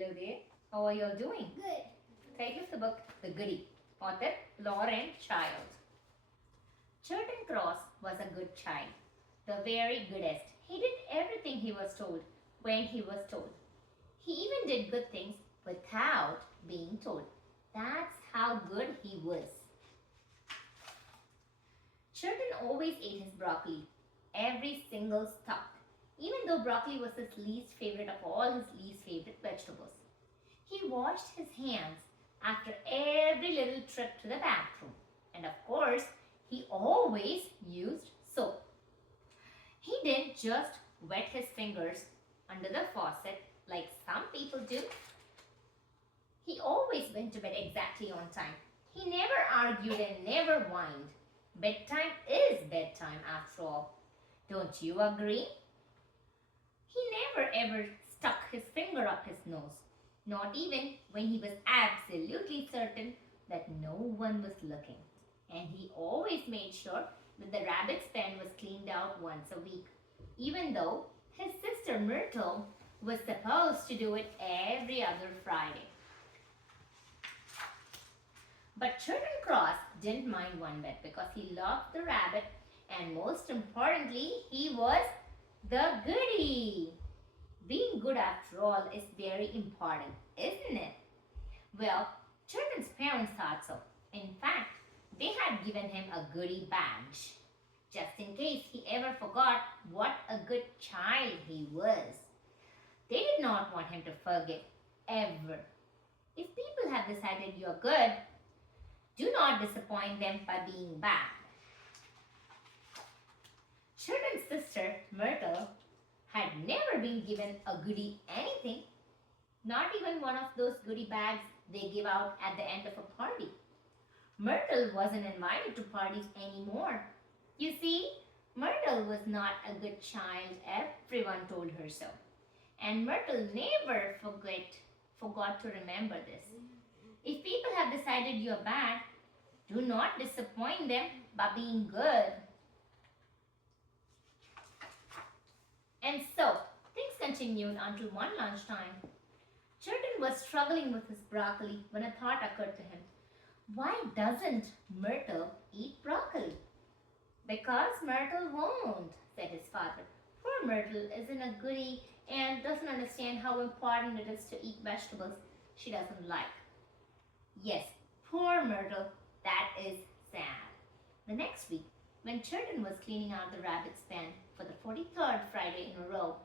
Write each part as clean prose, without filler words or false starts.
Hello there. How are you all doing? Good. Title of the book, The Goody. Author, Lauren Child. Churton Cross was a good child. The very goodest. He did everything he was told, when he was told. He even did good things without being told. That's how good he was. Churton always ate his broccoli. Every single stalk. Even though broccoli was his least favorite of all his least favorite vegetables. He washed his hands after every little trip to the bathroom. And of course, he always used soap. He didn't just wet his fingers under the faucet like some people do. He always went to bed exactly on time. He never argued and never whined. Bedtime is bedtime after all. Don't you agree? He never ever stuck his finger up his nose, not even when he was absolutely certain that no one was looking. And he always made sure that the rabbit's pen was cleaned out once a week, even though his sister Myrtle was supposed to do it every other Friday. But Churton Cross didn't mind one bit because he loved the rabbit, and most importantly, he was the goody. Being good after all is very important, isn't it? Well, Churton's parents thought so. In fact, they had given him a goody badge, just in case he ever forgot what a good child he was. They did not want him to forget, ever. If people have decided you're good, do not disappoint them by being bad. Churton's sister, Myrtle, had never been given a goody anything, not even one of those goody bags they give out at the end of a party. Myrtle wasn't invited to parties anymore. You see, Myrtle was not a good child, everyone told her so. And Myrtle never forgot to remember this. If people have decided you're bad, do not disappoint them by being good. And so, things continued until one lunchtime. Churton was struggling with his broccoli when a thought occurred to him. Why doesn't Myrtle eat broccoli? Because Myrtle won't, said his father. Poor Myrtle isn't a goody and doesn't understand how important it is to eat vegetables she doesn't like. Yes, poor Myrtle, that is sad. The next week, when Churton was cleaning out the rabbit's pen for the 43rd Friday in a row,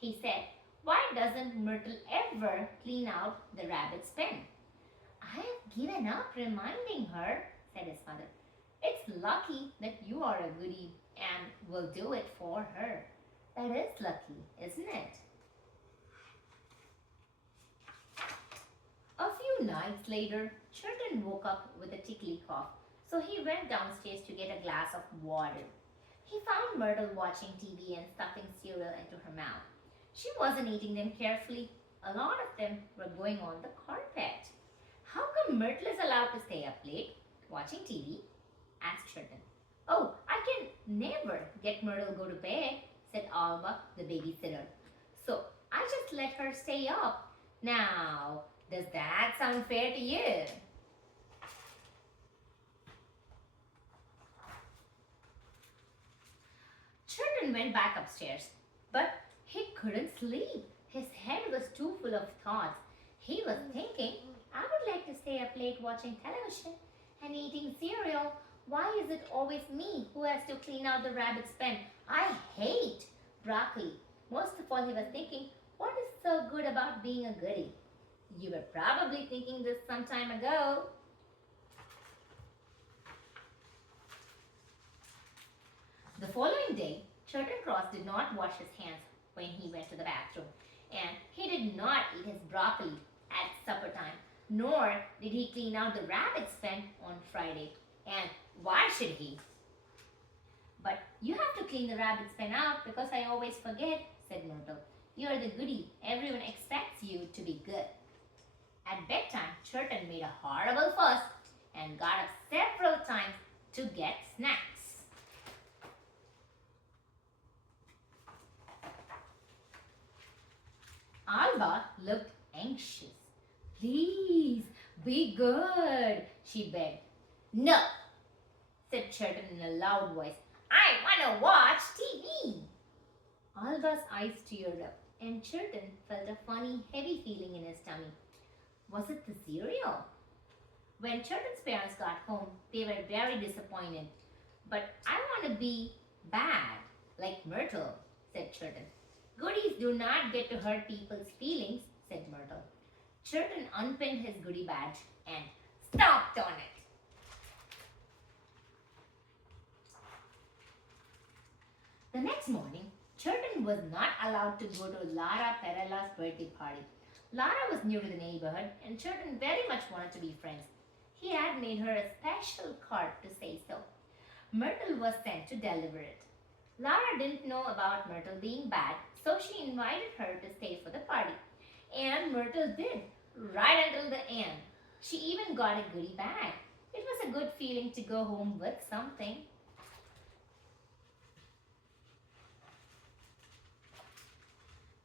he said, why doesn't Myrtle ever clean out the rabbit's pen? I have given up reminding her, said his mother. It's lucky that you are a goody and will do it for her. That is lucky, isn't it? A few nights later, Churton woke up with a tickly cough, so he went downstairs to get a glass of water. He found Myrtle watching TV and stuffing cereal into her mouth. She wasn't eating them carefully. A lot of them were going on the carpet. How come Myrtle is allowed to stay up late watching TV? Asked Churton. Oh, I can never get Myrtle to go to bed, said Alba, the babysitter. So I just let her stay up. Now, does that sound fair to you? Churton went back upstairs, but he couldn't sleep. His head was too full of thoughts. He was thinking, I would like to stay up late watching television and eating cereal. Why is it always me who has to clean out the rabbit's pen? I hate broccoli. Most of all, he was thinking, what is so good about being a goody? You were probably thinking this some time ago. The following day, Churton Cross did not wash his hands when he went to the bathroom, and he did not eat his broccoli at supper time, nor did he clean out the rabbit's pen on Friday. And why should he? But you have to clean the rabbit's pen out because I always forget, said Myrtle. You are the goody. Everyone expects you to be good. At bedtime, Churton made a horrible fuss and got up several times to get snacks. Alba looked anxious. Please, be good, she begged. No, said Churton in a loud voice. I want to watch TV. Alba's eyes teared up, and Churton felt a funny, heavy feeling in his tummy. Was it the cereal? When Churton's parents got home, they were very disappointed. But I want to be bad, like Myrtle, said Churton. Goodies do not get to hurt people's feelings, said Myrtle. Churton unpinned his goody badge and stomped on it. The next morning, Churton was not allowed to go to Lara Perella's birthday party. Lara was new to the neighborhood and Churton very much wanted to be friends. He had made her a special card to say so. Myrtle was sent to deliver it. Lara didn't know about Myrtle being bad, so she invited her to stay for the party. And Myrtle did, right until the end. She even got a goodie bag. It was a good feeling to go home with something.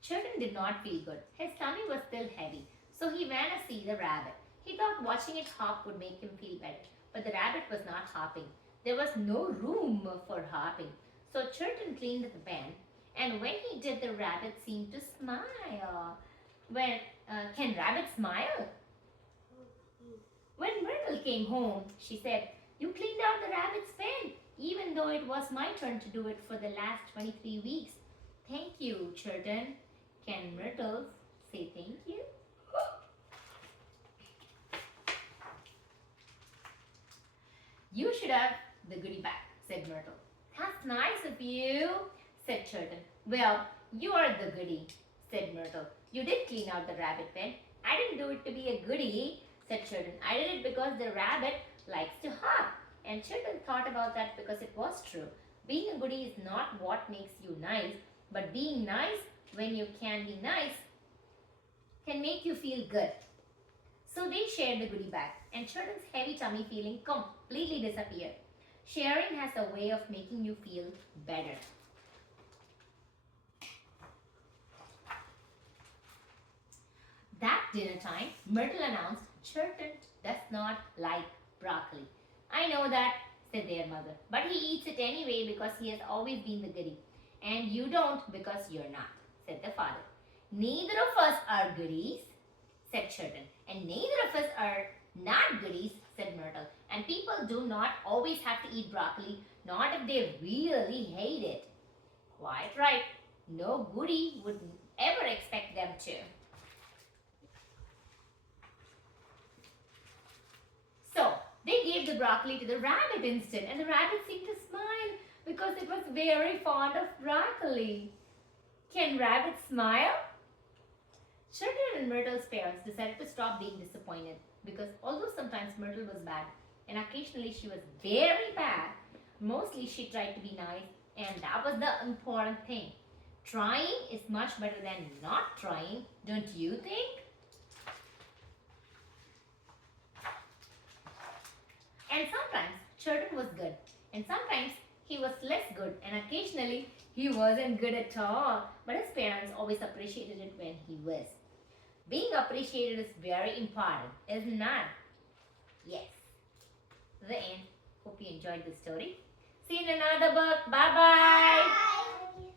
Churton did not feel good. His tummy was still heavy, so he went to see the rabbit. He thought watching it hop would make him feel better, but the rabbit was not hopping. There was no room for hopping, so Churton cleaned the pen, and when he did, the rabbit seemed to smile. Can rabbits smile? When Myrtle came home, she said, "You cleaned out the rabbit's pen, even though it was my turn to do it for the last 23 weeks. Thank you, Churton." Can Myrtle say thank you? You should have the goodie bag, said Myrtle. That's nice of you, said Churton. Well, you are the goodie, said Myrtle. You did clean out the rabbit pen. I didn't do it to be a goodie, said Churton. I did it because the rabbit likes to hop. And Churton thought about that because it was true. Being a goodie is not what makes you nice, but being nice when you can be nice can make you feel good. So they shared the goodie bag, and Churton's heavy tummy feeling completely disappeared. Sharing has a way of making you feel better. That dinner time, Myrtle announced Churton does not like broccoli. I know that, said their mother, but he eats it anyway because he has always been the goodie. And you don't because you're not, said the father. Neither of us are goodies, said Churton. And neither of us are not goodies, said Myrtle. And people do not always have to eat broccoli, not if they really hate it. Quite right. No goodie would ever expect them to. So, they gave the broccoli to the rabbit instead, and the rabbit seemed to smile because it was very fond of broccoli. Can rabbits smile? Churton and Myrtle's parents decided to stop being disappointed because although sometimes Myrtle was bad and occasionally she was very bad, mostly she tried to be nice, and that was the important thing. Trying is much better than not trying, don't you think? And sometimes Churton was good, and sometimes he was less good, and occasionally he wasn't good at all. But his parents always appreciated it when he was. Being appreciated is very important, isn't it? Yes. The end. Hope you enjoyed the story. See you in another book. Bye-bye. Bye.